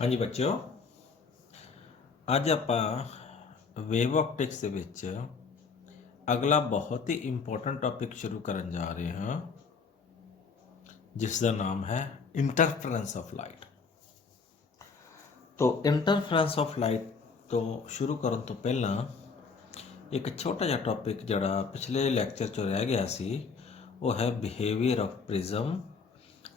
ਹਾਂਜੀ ਬੱਚਿਓ, ਅੱਜ ਆਪਾਂ ਵੇਵ ਆਪਟਿਕਸ ਦੇ ਵਿੱਚ ਅਗਲਾ ਬਹੁਤ ਹੀ ਇੰਪੋਰਟੈਂਟ ਟੌਪਿਕ ਸ਼ੁਰੂ ਕਰਨ ਜਾ ਰਹੇ ਹਾਂ, ਜਿਸ ਦਾ ਨਾਮ ਹੈ ਇੰਟਰਫਰੈਂਸ ਆਫ ਲਾਈਟ। ਤੋ ਇੰਟਰਫਰੈਂਸ ਆਫ ਲਾਈਟ ਤੋਂ ਸ਼ੁਰੂ ਕਰਨ ਤੋਂ ਪਹਿਲਾਂ ਇੱਕ ਛੋਟਾ ਜਿਹਾ ਟੌਪਿਕ ਜਿਹੜਾ ਪਿਛਲੇ ਲੈਕਚਰ 'ਚ ਰਹਿ ਗਿਆ ਸੀ, ਉਹ ਹੈ behaviour of prism,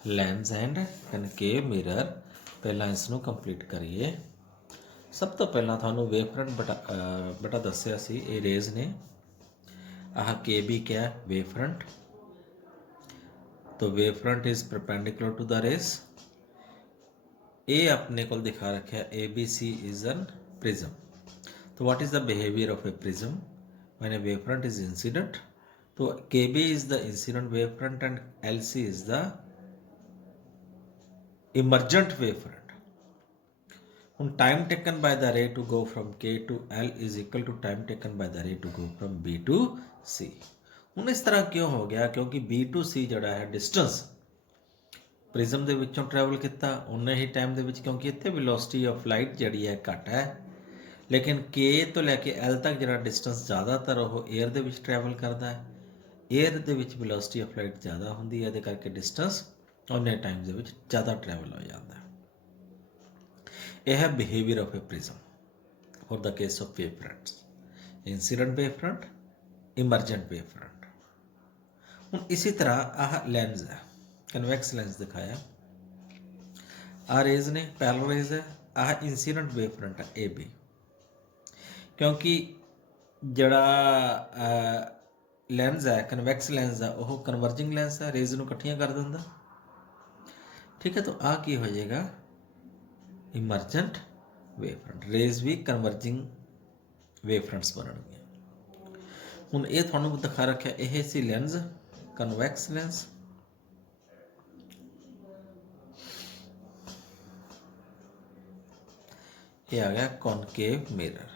lens and concave mirror. ਪਹਿਲਾਂ ਇਸ ਨੂੰ ਕੰਪਲੀਟ ਕਰੀਏ। ਸਭ ਤੋਂ ਪਹਿਲਾਂ ਤੁਹਾਨੂੰ ਵੇਵ ਫਰੰਟ ਬੇਟਾ ਦੱਸਿਆ ਸੀ, ਇਹ ਰੇਜ਼ ਨੇ। ਆਹ ਕੇ ਬੀ ਕਿਆ ਵੇਵ ਫਰੰਟ। तो wave front is perpendicular to the rays. ਇਹ ਆਪਣੇ ਕੋਲ ਦਿਖਾ ਰੱਖਿਆ ABC is an prism. So what is the behavior of a prism when a wavefront is incident? So KB is the incident wavefront and LC is the emergent wavefront. When time taken by the ray to go from K to L is equal to time taken by the ray to go from B to C. ਹੁਣ ਇਸ ਤਰ੍ਹਾਂ ਕਿਉਂ ਹੋ ਗਿਆ? ਕਿਉਂਕਿ B to C ਜਿਹੜਾ ਹੈ distance prism ਦੇ ਵਿੱਚੋਂ ਟਰੈਵਲ ਕੀਤਾ ਉਨੇ ਹੀ ਟਾਈਮ ਦੇ ਵਿੱਚ, ਕਿਉਂਕਿ ਇੱਥੇ ਵੈਲੋਸਿਟੀ ਆਫ ਲਾਈਟ ਜਿਹੜੀ ਹੈ ਘੱਟ ਹੈ, ਲੇਕਿਨ K ਤੋਂ ਲੈ ਕੇ L ਤੱਕ ਜਿਹੜਾ ਡਿਸਟੈਂਸ ਜ਼ਿਆਦਾਤਰ ਉਹ 에ਅਰ ਦੇ ਵਿੱਚ ਟਰੈਵਲ ਕਰਦਾ ਹੈ। 에ਅਰ ਦੇ ਵਿੱਚ ਵੈਲੋਸਿਟੀ ਆਫ ਲਾਈਟ ਜ਼ਿਆਦਾ ਹੁੰਦੀ ਹੈ, ਇਹਦੇ ਕਰਕੇ ਡਿਸਟੈਂਸ ਉਨੇ ਟਾਈਮ ਦੇ ਵਿੱਚ ਜ਼ਿਆਦਾ ਟਰੈਵਲ ਹੋ ਜਾਂਦਾ ਹੈ। ਇਹ ਹੈ behaviour of A prism for the case of wave fronts, incident wave front, emergent wave front. ਹੁਣ ਇसी तरह आह लेंस है, कन्वैक्स लेंस दिखाया, आ रेज ने पैरेलल रेज है, आह इंसिडेंट वेव फ्रंट है ए बी। क्योंकि जड़ा ਲੈਂਸ ਹੈ ਕਨਵੈਕਸ ਲੈਂਸ ਹੈ ਉਹ ਕਨਵਰਜਿੰਗ ਲੈਂਸ ਹੈ, ਰੇਜ਼ ਨੂੰ ਇਕੱਠੀਆਂ ਕਰ ਦਿੰਦਾ। ਠੀਕ ਹੈ, ਤਾਂ ਆ ਕੀ ਹੋ ਜਾਏਗਾ? ਇਮਰਜੈਂਟ ਵੇਵ ਫਰੰਟ। ਰੇਜ਼ ਵੀ ਕਨਵਰਜਿੰਗ ਵੇਵ ਫਰੰਟਸ ਬਣਨਗੀਆਂ। ਹੁਣ ਇਹ ਤੁਹਾਨੂੰ ਦਿਖਾ ਰੱਖਿਆ, ਇਹ ਸੀ ਲੈਂਸ, ਕਨਵੈਕਸ ਲੈਂਸ। ਇਹ ਆ ਗਿਆ ਕੌਨਕੇਵ ਮਿਰਰ।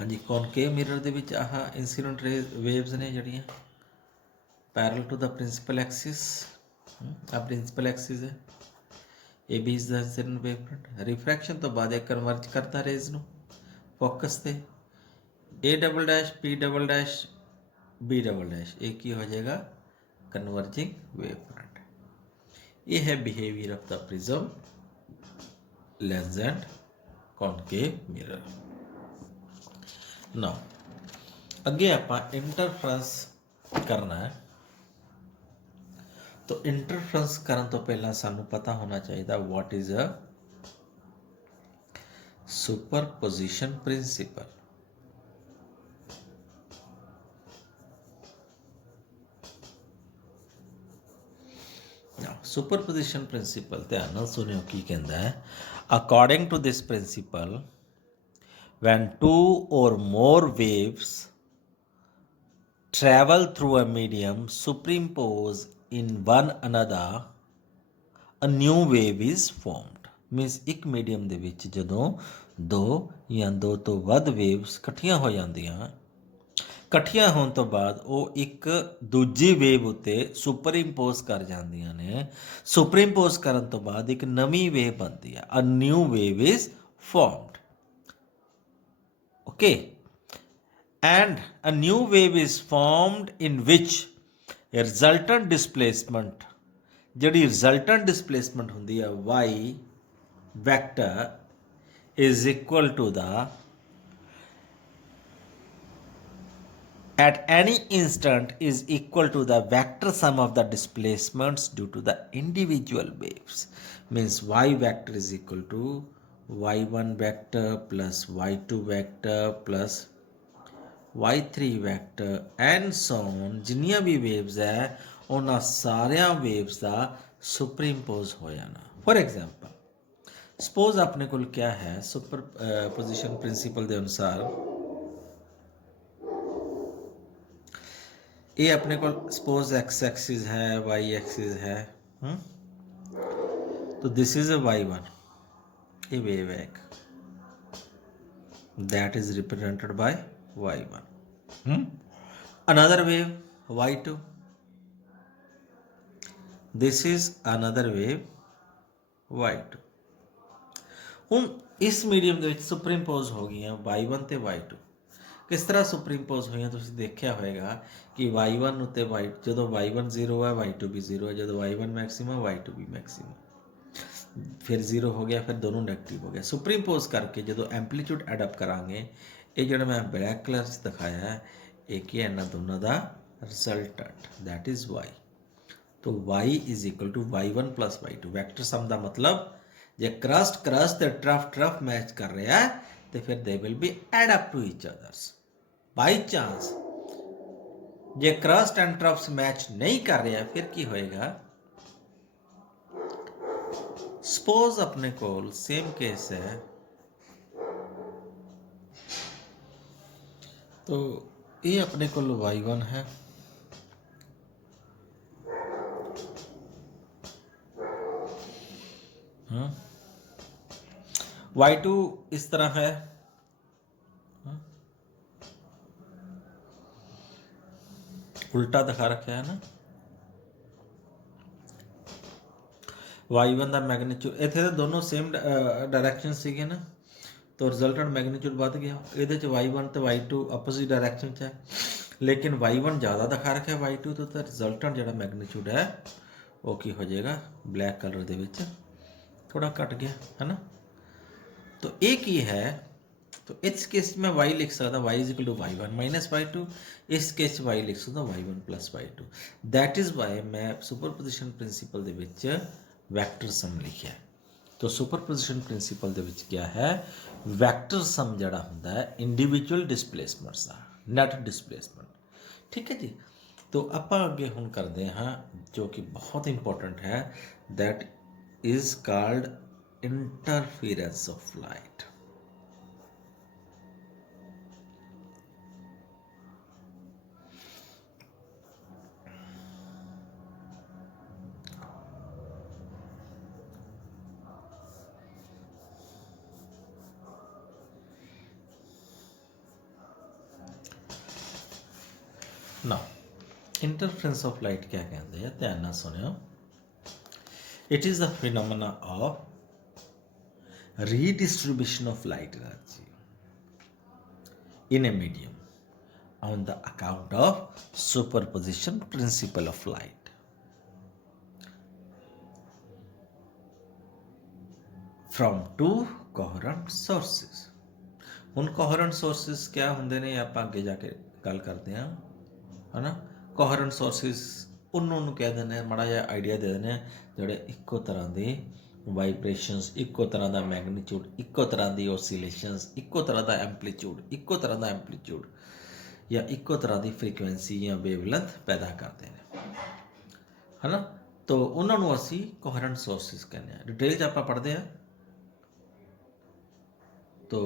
ਹਾਂਜੀ, ਕੌਨਕੇਵ ਮਿਰਰ ਦੇ ਵਿੱਚ ਆਹ ਇੰਸੀਡੈਂਟ ਵੇਵਸ ਨੇ ਜਿਹੜੀਆਂ parallel to the principal axis. ਆ ਪ੍ਰਿੰਸੀਪਲ ਐਕਸਿਸ ਹੈ, A B is the incident wave front. Refraction तो बाद कन्वर्ज करता रेज ਨੂੰ ਫੋਕਸ ਤੇ। A double dash P double dash B double dash, ਇਹ ਕੀ ਹੋ ਜਾਏਗਾ? Converging wave front. ਇਹ ਹੈ behaviour of the prism, lens and concave mirror. ਨਾ ਅੱਗੇ ਆਪਾਂ ਇੰਟਰਫਰੈਂਸ ਕਰਨਾ ਹੈ। तो इंटरफ्रेंस करन तो पहला सानू पता होना चाहिए what is a superposition principle. Superposition principle ध्यान नाल सुनियो की कहंदा है। According to this principle, when two or more waves travel through a medium superimpose in one another, a new wave is formed। मीनस एक मीडियम ਦੇ ਵਿੱਚ ਜਦੋਂ ਦੋ ਜਾਂ ਦੋ ਤੋਂ ਵੱਧ ਵੇਵਸ ਇਕੱਠੀਆਂ ਹੋ ਜਾਂਦੀਆਂ, ਇਕੱਠੀਆਂ ਹੋਣ ਤੋਂ ਬਾਅਦ ਉਹ ਇੱਕ ਦੂਜੀ ਵੇਵ ਉੱਤੇ ਸੁਪਰਇੰਪੋਜ਼ ਕਰ ਜਾਂਦੀਆਂ ਨੇ। ਸੁਪਰਇੰਪੋਜ਼ ਕਰਨ ਤੋਂ ਬਾਅਦ ਇੱਕ ਨਵੀਂ ਵੇਵ ਬਣਦੀ ਹੈ, a new wave is formed. Okay, and a new wave is formed in which a resultant displacement, ਜਿਹੜੀ resultant displacement ਹੁੰਦੀ ਹੈ y vector is equal to the at any instant is equal to the vector sum of the displacements due to the individual waves। means y vector is equal to y1 vector plus y2 vector plus y3 vector and so on. ਜਿੰਨੀਆਂ ਵੀ waves ਹੈ ਉਹਨਾਂ ਸਾਰਿਆਂ waves ਦਾ ਸੁਪਰਇੰਪੋਜ਼ ਹੋ ਜਾਣਾ। For example, suppose ਆਪਣੇ ਕੋਲ ਕਿਆ ਹੈ, ਸੁਪਰ ਪੋਜੀਸ਼ਨ ਪ੍ਰਿੰਸੀਪਲ ਦੇ ਅਨੁਸਾਰ ਇਹ ਆਪਣੇ ਕੋਲ ਸਪੋਜ਼ x एक्सिस है, y एक्सिस है। तो दिस इज अ y1, ये वेव है एक, that is represented by y1। another wave y2, this is another wave y2। ਹੁਣ ਇਸ ਮੀਡੀਅਮ ਦੇ ਵਿੱਚ ਸੁਪਰੀਮਪੋਜ਼ ਹੋ ਗਈਆਂ y1 ਤੇ y2। ਕਿਸ ਤਰ੍ਹਾਂ ਸੁਪਰੀਮਪੋਜ਼ ਹੋਈਆਂ ਤੁਸੀਂ ਦੇਖਿਆ ਹੋਵੇਗਾ ਕਿ y1 ਉੱਤੇ y ਜਦੋਂ y1 0 ਹੈ y2 ਵੀ 0 ਹੈ, ਜਦੋਂ y1 ਮੈਕਸਿਮਮ y2 ਵੀ ਮੈਕਸਿਮਮ, ਫਿਰ 0 ਹੋ ਗਿਆ, ਫਿਰ ਦੋਨੋਂ ਨੈਗੇਟਿਵ ਹੋ ਗਿਆ। ਸੁਪਰੀਮਪੋਜ਼ ਕਰਕੇ ਜਦੋਂ ਐਂਪਲੀਟਿਊਡ ਐਡਅਪ ਕਰਾਂਗੇ, ਇਹ ਜਿਹੜਾ ਮੈਂ ਬਲੈਕ ਕਲਰ 'ਚ ਦਿਖਾਇਆ ਹੈ ਇਹ ਕੀ ਹੈ, ਇਹਨਾਂ ਦੋਨਾਂ ਦਾ ਰਿਜ਼ਲਟੈਂਟ, ਦੈਟ ਇਜ਼ y। तो y is equal to y1 plus y2। Vector sum का मतलब जे क्रस्ट क्रस्ट ते ट्रफ ट्रफ मैच कर रहा है तो फिर they will be add up to each others. By chance जे क्रस्ट एंड ट्रफ्स मैच नहीं कर रहा फिर की होएगा, सपोज अपने कोल सेम केस है तो ये अपने कोल y1 है, y2 इस तरह है, उल्टा दिखा रखा है ना। y1 का मैगनीट्यूड इतने तो दोनों सेम डायरैक्शन सीगे ना, तो रिजल्टेंट मैगनीट्यूड बढ़ गया। ये y1 तो y2 अपोजिट डायरैक्शन है, लेकिन y1 ज़्यादा दिखा रखा है y2 तो रिजल्टेंट जो मैगनीट्यूड है वो की हो जाएगा ब्लैक कलर के विच थोड़ा घट गया है ना। तो एक ही है, तो इस केस में y लिख सकता y is equal to y1 minus y2, इस केस y लिख सकता y1 plus y2। That is why मैं सुपरपोजिशन प्रिंसीपल दे विच वैक्टर सम लिखा है। तो सुपरपोजिशन प्रिंसीपल दे विच क्या है, वैक्टर सम जड़ा हुंदा है इंडिविजुअल डिस्प्लेसमेंट्स दा, नेट डिस्प्लेसमेंट, ठीक है जी। तो आपां अगे हुण करदे हां जो कि बहुत इंपॉर्टेंट है, that is called interference of light। now interference of light क्या कहते हैं, ध्यान ना सुनियो। it is the phenomena of redistribution of light energy in a medium on the account of superposition principle of light from two coherent sources। ਹੁਣ coherent sources क्या ਹੁੰਦੇ ਨੇ ਆਪਾਂ ਅੱਗੇ ਜਾ ਕੇ ਗੱਲ ਕਰਦੇ ਹਾਂ, है ना। coherent sources ਉਹਨੂੰ ਕਹਿ ਦਿੰਦੇ, ਮਾੜਾ ਜਿਹਾ ਆਈਡੀਆ ਦੇ ਦਿੰਦੇ ਆ, ਜਿਹੜੇ ਇੱਕੋ ਤਰ੍ਹਾਂ ਦੇ ਵਾਈਬ੍ਰੇਸ਼ਨਸ, ਇੱਕੋ ਤਰ੍ਹਾਂ ਦਾ ਮੈਗਨੀਟਿਊਡ, ਇੱਕੋ ਤਰ੍ਹਾਂ ਦੀ ਓਸੀਲੇਸ਼ਨਸ, ਇੱਕੋ ਤਰ੍ਹਾਂ ਦਾ ਐਂਪਲੀਟਿਊਡ, ਇੱਕੋ ਤਰ੍ਹਾਂ ਦਾ ਐਂਪਲੀਟਿਊਡ ਜਾਂ ਇੱਕੋ ਤਰ੍ਹਾਂ ਦੀ ਫ੍ਰੀਕੁਐਂਸੀ ਜਾਂ ਵੇਵਲੈਂਥ ਪੈਦਾ ਕਰਦੇ ਨੇ, ਹੈ ਨਾ। तो ਉਹਨਾਂ ਨੂੰ ਅਸੀਂ ਕੋਹਰੈਂਟ ਸੋਰਸਿਸ ਕਹਿੰਦੇ ਆ। ਡਿਟੇਲ 'ਚ ਆਪਾਂ ਪੜ੍ਹਦੇ ਆ। तो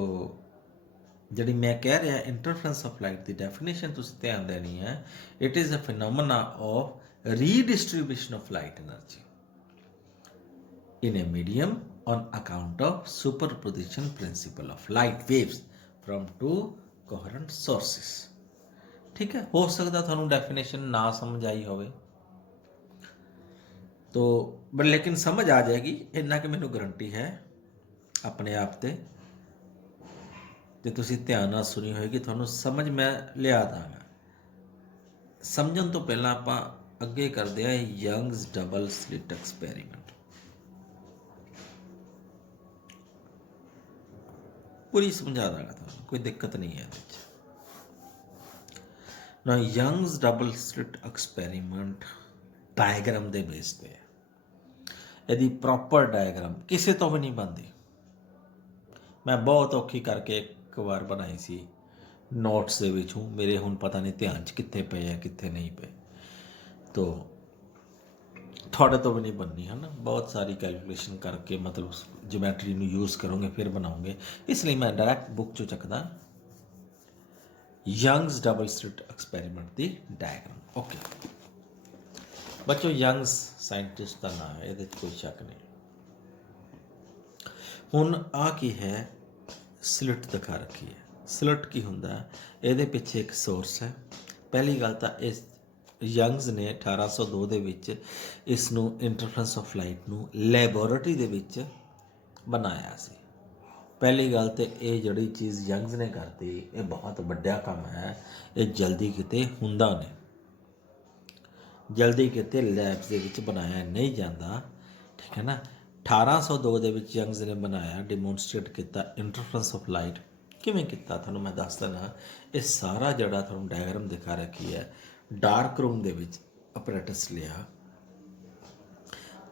ਜਿਹੜੀ ਮੈਂ ਕਹਿ ਰਿਹਾ ਇੰਟਰਫਰੈਂਸ ਆਫ ਲਾਈਟ ਦੀ ਡੈਫੀਨੇਸ਼ਨ ਤੁਸੀਂ ਧਿਆਨ ਦੇਣੀ ਹੈ। It is a phenomena of redistribution of light energy in a medium on account of superposition principle of light waves from two coherent sources। ठीक है, हो सकता थानू डेफिनेशन ना समझ आई होवे तो बट लेकिन समझ आ जाएगी, इन्ना कि मैनू गारंटी है अपने आप ते, जे तुसी ध्यान नाल सुनी होएगी थानू समझ मैं लिया दांगा। समझण तो पहला आपां अगे करदे आ यंग्स डबल स्लिट एक्सपेरीमेंट। पूरी समझा देगा थानू, कोई दिक्कत नहीं है। ना Young's double slit experiment diagram दे बेस पे है, यदि प्रॉपर डायग्राम किसी तो भी नहीं बनती। मैं बहुत औखी करके एक बार बनाई सी नोट्स दे विच हूँ, मेरे हुण पता नहीं ध्यान च कित्थे पे है कित्थे नहीं पे, तो थोड़े तो भी नहीं बननी है ना। बहुत सारी कैलकुलेशन करके मतलब ज्योमैट्री नू यूज़ करोगे फिर बनाओगे, इसलिए मैं डायरैक्ट बुक चो चकदा यंग्स डबल स्लिट एक्सपेरीमेंट दी डायग्राम। ओके बच्चों, यंग्स साइंटिस्ट का नाम है, ये कोई शक नहीं। हुण आ की है स्लिट दिखा रखी है। स्लिट की हुंदा, ये पीछे एक सोर्स है। पहली गल तो इस ਯੰਗਸ ਨੇ 1802 ਦੇ ਵਿੱਚ ਇਸ ਨੂੰ ਇੰਟਰਫਰੈਂਸ ਆਫ ਲਾਈਟ ਨੂੰ ਲੈਬੋਰੇਟਰੀ ਦੇ ਵਿੱਚ ਬਣਾਇਆ ਸੀ। ਪਹਿਲੀ ਗੱਲ ਤੇ ਇਹ ਜਿਹੜੀ ਚੀਜ਼ ਯੰਗਸ ਨੇ ਕਰਤੀ ਇਹ ਬਹੁਤ ਵੱਡਾ ਕੰਮ ਹੈ, ਇਹ ਜਲਦੀ ਕਿਤੇ ਹੁੰਦਾ ਨਹੀਂ, ਜਲਦੀ ਕਿਤੇ ਲੈਬਸ ਦੇ ਵਿੱਚ ਬਣਾਇਆ ਨਹੀਂ ਜਾਂਦਾ, ਠੀਕ ਹੈ ਨਾ। 1802 ਦੇ ਵਿੱਚ ਯੰਗਸ ਨੇ ਬਣਾਇਆ, ਡੈਮੋਨਸਟ੍ਰੇਟ ਕੀਤਾ ਇੰਟਰਫਰੈਂਸ ਆਫ ਲਾਈਟ। ਕਿਵੇਂ ਕੀਤਾ ਤੁਹਾਨੂੰ ਮੈਂ ਦੱਸ ਦਿੰਦਾ। ਇਹ ਸਾਰਾ ਜਿਹੜਾ ਤੁਹਾਨੂੰ ਡਾਇਗਰਾਮ ਦਿਖਾ ਰੱਖੀ ਹੈ, ਡਾਰਕ ਰੂਮ ਦੇ ਵਿੱਚ ਆਪਰੇਟਸ ਲਿਆ,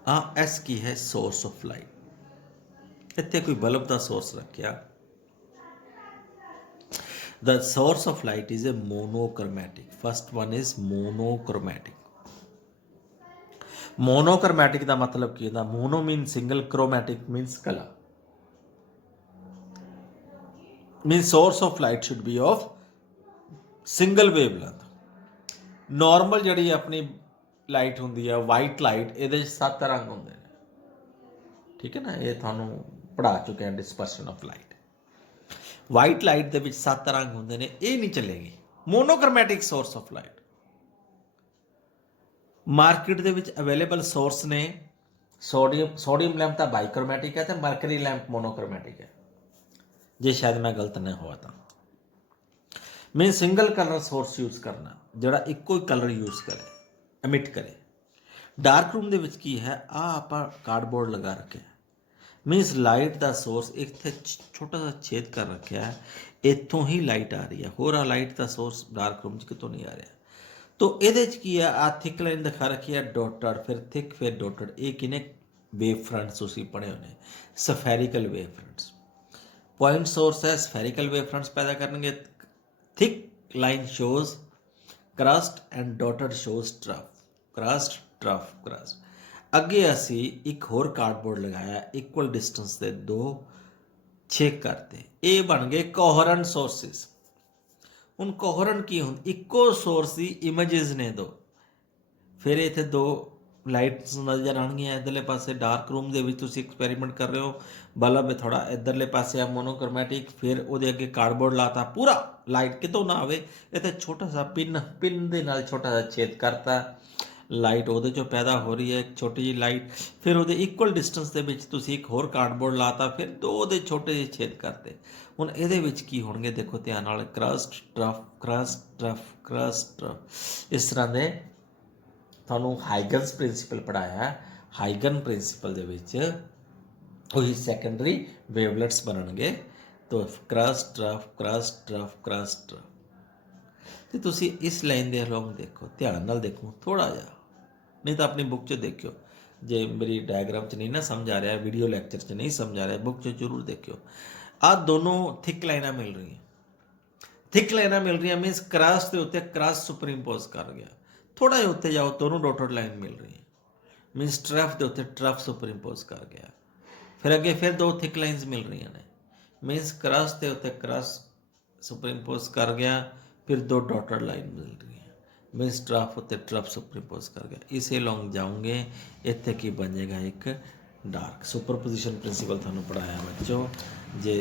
ਆ ਐਸ ਕੀ ਹੈ ਸੋਰਸ ਆਫ ਲਾਈਟ, ਇੱਥੇ ਕੋਈ ਬਲਬ ਦਾ ਸੋਰਸ ਰੱਖਿਆ। The source of light is a monochromatic. First one is monochromatic. Monochromatic ਦਾ ਮਤਲਬ ਕੀ ਹੁੰਦਾ? Mono means single, chromatic means color. Means source of light should be of single wavelength. Normal ਜਿਹੜੀ ਆਪਣੀ light ਹੁੰਦੀ ਆ white light, ਇਹਦੇ 'ਚ 7 ਰੰਗ ਹੁੰਦੇ ਨੇ, ਠੀਕ ਹੈ ਨਾ। ਇਹ ਤੁਹਾਨੂੰ ਪੜ੍ਹਾ ਚੁੱਕੇ ਹਾਂ dispersion of light. White light ਦੇ ਵਿੱਚ 7 ਰੰਗ ਹੁੰਦੇ ਨੇ, ਇਹ ਨਹੀਂ ਚੱਲੇਗੀ। Monochromatic source of light market ਦੇ ਵਿੱਚ ਅਵੇਲੇਬਲ ਸੋਰਸ ਨੇ। ਸੋਡੀਅਮ ਲੈਂਪ ਤਾਂ ਬਾਈਕ੍ਰੋਮੈਟਿਕ ਹੈ ਤੇ ਮਰਕਰੀ ਲੈਂਪ ਮੋਨੋਕ੍ਰੋਮੈਟਿਕ ਹੈ, ਜੇ ਸ਼ਾਇਦ ਮੈਂ ਗਲਤ ਨਹੀਂ ਹੋਇਆ ਤਾਂ। ਮੈਂ ਸਿੰਗਲ ਕਲਰ ਸੋਰਸ ਯੂਜ਼ ਕਰਨਾ ਜਿਹੜਾ ਇੱਕੋ ਹੀ ਕਲਰ ਯੂਜ਼ ਕਰੇ, ਐਮਿਟ ਕਰੇ। ਡਾਰਕ ਰੂਮ ਦੇ ਵਿੱਚ ਕੀ ਹੈ, ਆਹ ਆਪਾਂ ਕਾਰਡਬੋਰਡ ਲਗਾ ਰੱਖਿਆ, ਮੀਨਸ ਲਾਈਟ ਦਾ ਸੋਰਸ ਇੱਥੇ ਛੋਟਾ ਜਿਹਾ ਛੇਦ ਕਰ ਰੱਖਿਆ ਹੈ, ਇੱਥੋਂ ਹੀ ਲਾਈਟ ਆ ਰਹੀ ਹੈ, ਹੋਰ ਆ ਲਾਈਟ ਦਾ ਸੋਰਸ ਡਾਰਕ ਰੂਮ 'ਚ ਕਿਤੋਂ ਨਹੀਂ ਆ ਰਿਹਾ। ਤੋ ਇਹਦੇ 'ਚ ਕੀ ਆ, ਆ ਥਿਕ ਲਾਈਨ ਦਿਖਾ ਰੱਖੀ ਹੈ, ਡੋਟਡ, ਫਿਰ ਥਿਕ, ਫਿਰ ਡੋਟਡ। ਇਹ ਕਿਨੇ ਵੇਵ ਫਰੰਟਸ ਤੁਸੀਂ ਪੜ੍ਹੇ ਹੋਣੇ, spherical wave fronts. Point source ਹੈ, ਸਫੈਰੀਕਲ ਵੇਵ ਫਰੰਟਸ ਪੈਦਾ ਕਰਨਗੇ। Thick line shows crest and dotted shows trough, crest trough crest. ਅੱਗੇ ਅਸੀਂ ਇੱਕ ਹੋਰ ਕਾਰਡਬੋਰਡ ਲਗਾਇਆ, ਇਕੁਅਲ ਡਿਸਟੈਂਸ ਦੇ 2 ਛੇਕ ਕਰਤੇ, ਇਹ ਬਣ ਗਏ ਕੋਹਰੈਂਟ ਸੋਰਸਿਸ। ਹੁਣ ਕੋਹਰੈਂਟ ਕੀ ਹੁੰਦਾ, ਇੱਕੋ ਸੋਰਸ ਦੀ ਇਮੇजेस ਨੇ 2, ਫਿਰ ਇੱਥੇ 2 ਲਾਈਟਸ ਨਜ਼ਰ ਆਉਣਗੀਆਂ। ਇੱਧਰਲੇ ਪਾਸੇ ਡਾਰਕ ਰੂਮ ਦੇ ਵਿੱਚ ਤੁਸੀਂ ਐਕਸਪੈਰੀਮੈਂਟ ਕਰ ਰਹੇ ਹੋ, ਬਲਬ ਥੋੜਾ ਇੱਧਰਲੇ ਪਾਸੇ ਆ ਮੋਨੋਕ੍ਰੋਮੈਟਿਕ, ਫਿਰ ਉਹਦੇ ਅੱਗੇ ਕਾਰਡਬੋਰਡ ਲਾਤਾ, ਪੂਰਾ ਲਾਈਟ ਕਿਤੋਂ ਨਾ ਆਵੇ। ਇੱਥੇ ਛੋਟਾ ਜਿਹਾ ਪਿੰਨ ਦੇ ਨਾਲ ਛੋਟਾ ਜਿਹਾ ਛੇਦ ਕਰਤਾ, ਲਾਈਟ ਉਹਦੇ 'ਚੋਂ ਪੈਦਾ ਹੋ ਰਹੀ ਹੈ, ਇੱਕ ਛੋਟੀ ਜਿਹੀ ਲਾਈਟ। ਫਿਰ ਉਹਦੇ ਇਕੁਅਲ ਡਿਸਟੈਂਸ ਦੇ ਵਿੱਚ ਤੁਸੀਂ ਇੱਕ ਹੋਰ ਕਾਰਡਬੋਰਡ ਲਾਤਾ, ਫਿਰ 2 ਉਹਦੇ ਛੋਟੇ ਜਿਹੇ ਛੇਦ ਕਰਤੇ। ਹੁਣ ਇਹਦੇ ਵਿੱਚ ਕੀ ਹੋਣਗੇ ਦੇਖੋ ਧਿਆਨ ਨਾਲ, crust trough, crest trough, crest turf. ਇਸ ਤਰ੍ਹਾਂ ਦੇ ਤੁਹਾਨੂੰ ਹਾਈਗਨਸ ਪ੍ਰਿੰਸੀਪਲ ਪੜ੍ਹਾਇਆ। ਹਾਈਗਨ ਪ੍ਰਿੰਸੀਪਲ ਦੇ ਵਿੱਚ ਉਹੀ ਸੈਕੰਡਰੀ ਵੇਵਲੈਟਸ ਬਣਨਗੇ। ਤੋ crust trough, crest trough, crest turf. ਤੇ ਤੁਸੀਂ ਇਸ ਲਾਈਨ ਦੇ ਅਲੋਂਗ ਦੇਖੋ, ਧਿਆਨ ਨਾਲ ਦੇਖੋ ਥੋੜ੍ਹਾ ਜਿਹਾ, ਨਹੀਂ ਤਾਂ ਆਪਣੀ ਬੁੱਕ 'ਚ ਦੇਖਿਓ। ਜੇ ਮੇਰੀ ਡਾਇਗਰਾਮ 'ਚ ਨਹੀਂ ਨਾ ਸਮਝ ਆ ਰਿਹਾ, ਵੀਡੀਓ ਲੈਕਚਰ 'ਚ ਨਹੀਂ ਸਮਝ ਆ ਰਿਹਾ, ਬੁੱਕ 'ਚ ਜ਼ਰੂਰ ਦੇਖਿਓ। ਆਹ ਦੋਨੋਂ ਥਿਕ ਲਾਈਨਾਂ ਮਿਲ ਰਹੀਆਂ, ਥਿਕ ਲਾਈਨਾਂ ਮਿਲ ਰਹੀਆਂ ਮੀਨਸ ਕ੍ਰਾਸ ਦੇ ਉੱਤੇ ਕ੍ਰਾਸ ਸੁਪਰੀਮਪੋਜ਼ ਕਰ ਗਿਆ। ਥੋੜ੍ਹਾ ਜਿਹਾ ਉੱਤੇ ਜਾਓ, ਦੋਨੋਂ ਡੋਟਡ ਲਾਈਨ ਮਿਲ ਰਹੀ ਹੈ, ਮੀਨਸ ਟਰਫ ਦੇ ਉੱਤੇ ਟਰਫ ਸੁਪਰੀਮਪੋਜ਼ ਕਰ ਗਿਆ। ਫਿਰ ਅੱਗੇ ਫਿਰ 2 ਥਿਕ ਲਾਈਨਸ ਮਿਲ ਰਹੀਆਂ ਨੇ, ਮੀਨਸ ਕ੍ਰਾਸ ਦੇ ਉੱਤੇ ਕ੍ਰਾਸ ਸੁਪਰੀਮਪੋਜ਼ ਕਰ ਗਿਆ, फिर 2 डॉटेड लाइन मिल रही है, मीन्स ट्रफ उत्ते ट्रफ सुपरइम्पोज कर गया। इसे लॉन्ग जाऊँगे, इतने की बन जाएगा एक डार्क। सुपरपोजिशन प्रिंसिपल थानू पढ़ाया बच्चों, जे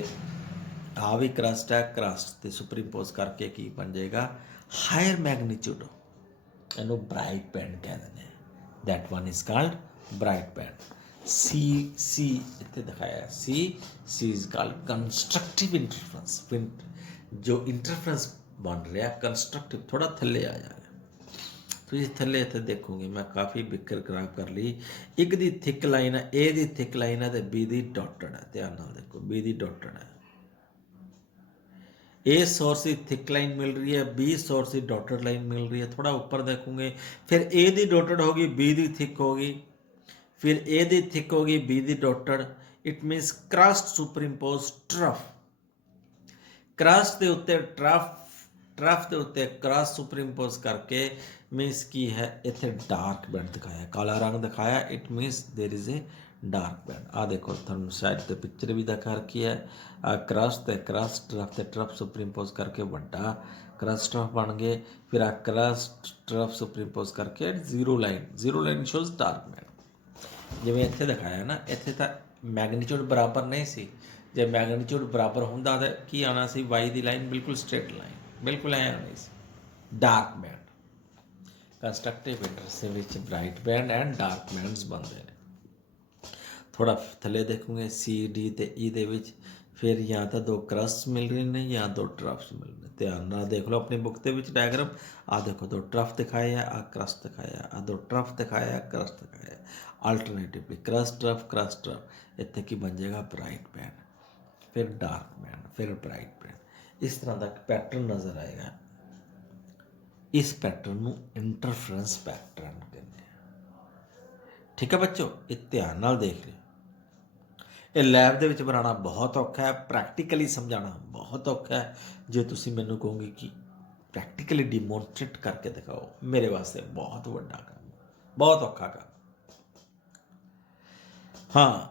आ भी क्रस्ट है, क्रस्ट ते सुपरइम्पोज करके की बन जाएगा हायर मैग्नीट्यूड, इनू ब्राइट बैंड कह देते हैं। That one is called bright band. C इतने दिखाया, C is called constructive interference. जो इंटरफ्रेंस बन रहा कंस्ट्रक्टिव, थोड़ा थले आ जा रहा। ਤੁਸੀਂ ਥੱਲੇ ਇੱਥੇ ਦੇਖੋਗੇ ਮੈਂ ਕਾਫੀ ਬਿਕਰ ਖਰਾਬ ਕਰ ਲਈ। ਇੱਕ ਦੀ ਥਿਕ ਲਾਈਨ ਹੈ, ਏ ਦੀ ਥਿਕ ਲਾਈਨ ਹੈ ਤੇ ਬੀ ਦੀ ਡਾਟਡ ਹੈ। ਧਿਆਨ ਨਾਲ ਦੇਖੋ, ਬੀ ਦੀ ਡਾਟਡ ਹੈ। ए सोर्स की थिक लाइन मिल रही है, बी सोर्स की डॉटेड लाइन मिल रही है। थोड़ा ऊपर देखोगे, फिर ए दी डॉटेड होगी, बी दी थिक होगी, फिर ए दी थिक होगी, be the dotted. It मीनस crust superimpose trough, crust के उत्ते ट्रफ, ट्रफ के उत्ते क्रस्ट सुपरइम्पोज करके मीनस की है इतने डार्क बैंड दिखाया, काला रंग दिखाया। It means there is a dark band. आ देखो थोड़ा साइड ते पिक्चर भी दिखा रखी है। क्रस्ट ते क्रस्ट, ट्रफ ते ट्रफ सुपरइम्पोज करके वड्डा क्रस्ट ट्रफ बन गए। फिर आ क्रस्ट ट्रफ सुपरइम्पोज करके zero line shows dark band. जिवें इत्थे दिखाया ना, इत्थे तां मैगनीट्यूड बराबर नहीं सी। जे मैगनीट्यूड बराबर हुंदा तां की आना सी, वाई दी लाइन बिल्कुल स्ट्रेट लाइन, बिल्कुल ऐ आनी सी, डार्क बैंड। ਕੰਸਟਰਕਟਿਵ ਇੰਟਰਫੇਸ ਦੇ ਵਿੱਚ bright band and dark bands ਬਣਦੇ ਨੇ। ਥੋੜਾ ਥੱਲੇ ਦੇਖੋਗੇ ਸੀ ਡੀ ਤੇ ਈ ਦੇ ਵਿੱਚ ਫਿਰ ਜਾਂ ਤਾਂ ਦੋ ਕਰਸਟ ਮਿਲ ਰਹੇ ਨੇ ਜਾਂ ਦੋ ਟਰਫਸ ਮਿਲ ਰਹੇ ਨੇ। ਧਿਆਨ ਨਾਲ ਦੇਖ ਲਓ ਆਪਣੀ ਬੁੱਕ ਦੇ ਵਿੱਚ ਡਾਇਗਰਾਮ। ਆ ਦੇਖੋ ਦੋ ਟਰਫ ਦਿਖਾਏ ਆ ਕਰਸਟ ਦਿਖਾਇਆ, ਆ ਦੋ ਟਰਫ ਦਿਖਾਇਆ ਕਰਸਟ ਦਿਖਾਇਆ। ਆਲਟਰਨੇਟਿਵਲੀ ਕਰਸਟ ਟਰਫ ਇੱਥੇ ਕੀ ਬਣ ਜਾਏਗਾ ਬ੍ਰਾਈਟ ਬੈਂਡ, ਫਿਰ ਡਾਰਕ ਬੈਂਡ, ਫਿਰ ਬ੍ਰਾਈਟ ਬੈਂਡ। ਇਸ ਤਰ੍ਹਾਂ ਦਾ ਇੱਕ ਪੈਟਰਨ ਨਜ਼ਰ ਆਏਗਾ। ਇਸ ਪੈਟਰਨ ਨੂੰ ਇੰਟਰਫਰੈਂਸ ਪੈਟਰਨ ਕਹਿੰਦੇ ਆ। ਠੀਕ ਹੈ ਬੱਚੋ, ਇਹ ਧਿਆਨ ਨਾਲ ਦੇਖ ਲਿਓ। ਇਹ ਲੈਬ ਦੇ ਵਿੱਚ ਬਣਾਉਣਾ ਬਹੁਤ ਔਖਾ ਹੈ, ਪ੍ਰੈਕਟੀਕਲੀ ਸਮਝਾਉਣਾ ਬਹੁਤ ਔਖਾ ਹੈ। ਜੇ ਤੁਸੀਂ ਮੈਨੂੰ ਕਹੋਗੇ ਕਿ ਪ੍ਰੈਕਟੀਕਲੀ ਡਿਮੋਨਸਟ੍ਰੇਟ ਕਰਕੇ ਦਿਖਾਓ, ਮੇਰੇ ਵਾਸਤੇ ਬਹੁਤ ਵੱਡਾ ਕੰਮ, ਬਹੁਤ ਔਖਾ ਕੰਮ। ਹਾਂ,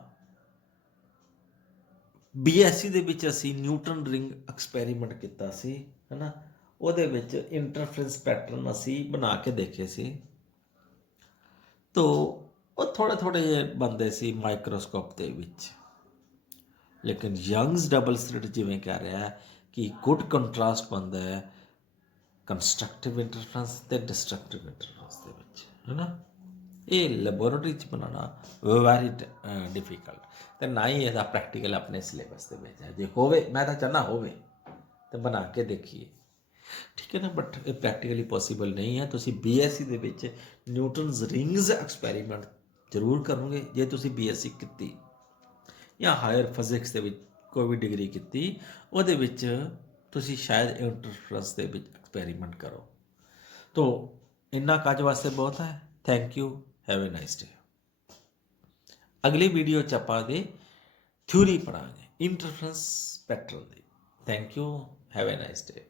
BSc ਦੇ ਵਿੱਚ ਅਸੀਂ ਨਿਊਟਨ ਰਿੰਗ ਐਕਸਪੈਰੀਮੈਂਟ ਕੀਤਾ ਸੀ, ਹੈ ਨਾ। ਉਹਦੇ ਵਿੱਚ ਇੰਟਰਫਰੈਂਸ ਪੈਟਰਨ ਅਸੀਂ ਬਣਾ ਕੇ ਦੇਖੇ ਸੀ। ਤੋ ਉਹ ਥੋੜ੍ਹੇ ਥੋੜ੍ਹੇ ਜਿਹੇ ਬਣਦੇ ਸੀ ਮਾਈਕਰੋਸਕੋਪ ਦੇ ਵਿੱਚ। ਲੇਕਿਨ ਯੰਗਸ ਡਬਲ ਸਲਿਟ ਜਿਵੇਂ ਕਹਿ ਰਿਹਾ ਹੈ ਕਿ ਗੁੱਡ ਕੰਟਰਾਸਟ ਬਣਦਾ ਹੈ ਕੰਸਟਰਕਟਿਵ ਇੰਟਰਫਰੈਂਸ ਅਤੇ ਡਿਸਟਰਕਟਿਵ ਇੰਟਰਫਰੈਂਸ ਦੇ ਵਿੱਚ, ਹੈ ਨਾ। ਇਹ ਲੈਬੋਰੇਟਰੀ 'ਚ ਬਣਾਉਣਾ ਵੈਰੀ ਡਿਫੀਕਲਟ, ਅਤੇ ਨਾ ਹੀ ਇਹਦਾ ਪ੍ਰੈਕਟੀਕਲ ਆਪਣੇ ਸਿਲੇਬਸ ਦੇ ਵਿੱਚ ਹੈ। ਜੇ ਹੋਵੇ, ਮੈਂ ਤਾਂ ਚਾਹੁੰਦਾ ਹੋਵੇ ਅਤੇ ਬਣਾ ਕੇ ਦੇਖੀਏ, ਠੀਕ ਹੈ ਨਾ। ਬਟ ਇਹ ਪ੍ਰੈਕਟੀਕਲੀ ਪੋਸੀਬਲ ਨਹੀਂ ਹੈ। ਤੁਸੀਂ BSc ਦੇ ਵਿੱਚ ਨਿਊਟਨਸ ਰਿੰਗਸ ਐਕਸਪੈਰੀਮੈਂਟ ਜ਼ਰੂਰ ਕਰੋਗੇ ਜੇ ਤੁਸੀਂ BSc ਕੀਤੀ ਜਾਂ ਹਾਇਰ ਫਿਜ਼ਿਕਸ ਦੇ ਵਿੱਚ ਕੋਈ ਵੀ ਡਿਗਰੀ ਕੀਤੀ, ਉਹਦੇ ਵਿੱਚ ਤੁਸੀਂ ਸ਼ਾਇਦ ਇੰਟਰਫਰੈਂਸ ਦੇ ਵਿੱਚ ਐਕਸਪੈਰੀਮੈਂਟ ਕਰੋ। ਤੋ ਇੰਨਾ ਕੱਜ ਵਾਸਤੇ ਬਹੁਤ ਹੈ। Thank you, have A nice day. ਅਗਲੀ ਵੀਡੀਓ 'ਚ ਆਪਾਂ ਦੇ theory ਪੜ੍ਹਾਂਗੇ ਇੰਟਰਫਰੈਂਸ pattern the. Thank you, have A nice day.